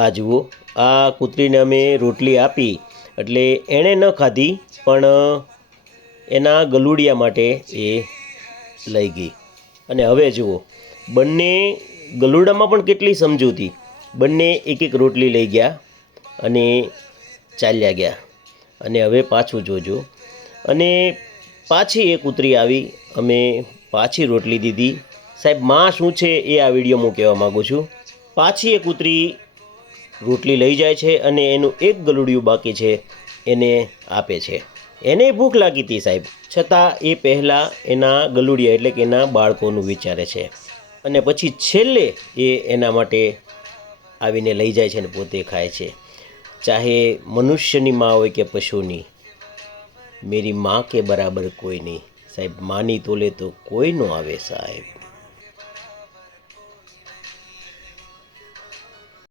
આ જુઓ, આ કૂતરીને અમે રોટલી આપી એટલે એણે ન ખાધી, પણ એના ગલુડિયા માટે એ લઈ ગઈ. અને હવે જુઓ, બંને ગલુડામાં પણ કેટલી સમજૂતી. બંને એક એક રોટલી લઈ ગયા અને ચાલ્યા ગયા. અને હવે પાછું જોજો, અને પાછી એ કૂતરી આવી, અમે પાછી રોટલી દીધી. સાહેબ, માં શું છે એ આ વિડીયોમાં કહેવા માગું છું. પાછી એ કૂતરી રોટલી લઈ જાય છે અને એનું એક ગલુડિયું બાકી છે એને આપે છે. એને ભૂખ લાગી હતી સાહેબ, છતાં એ પહેલાં એના ગલુડિયા એટલે કે એના બાળકોનું વિચારે છે. અને પછી છેલ્લે એ એના માટે આવીને લઈ જાય છે અને પોતે ખાય છે. ચાહે મનુષ્યની માં હોય કે પશુની, મેરી માં કે બરાબર કોઈ નહીં સાહેબ. માની તોલે તો કોઈ ન આવે સાહેબ.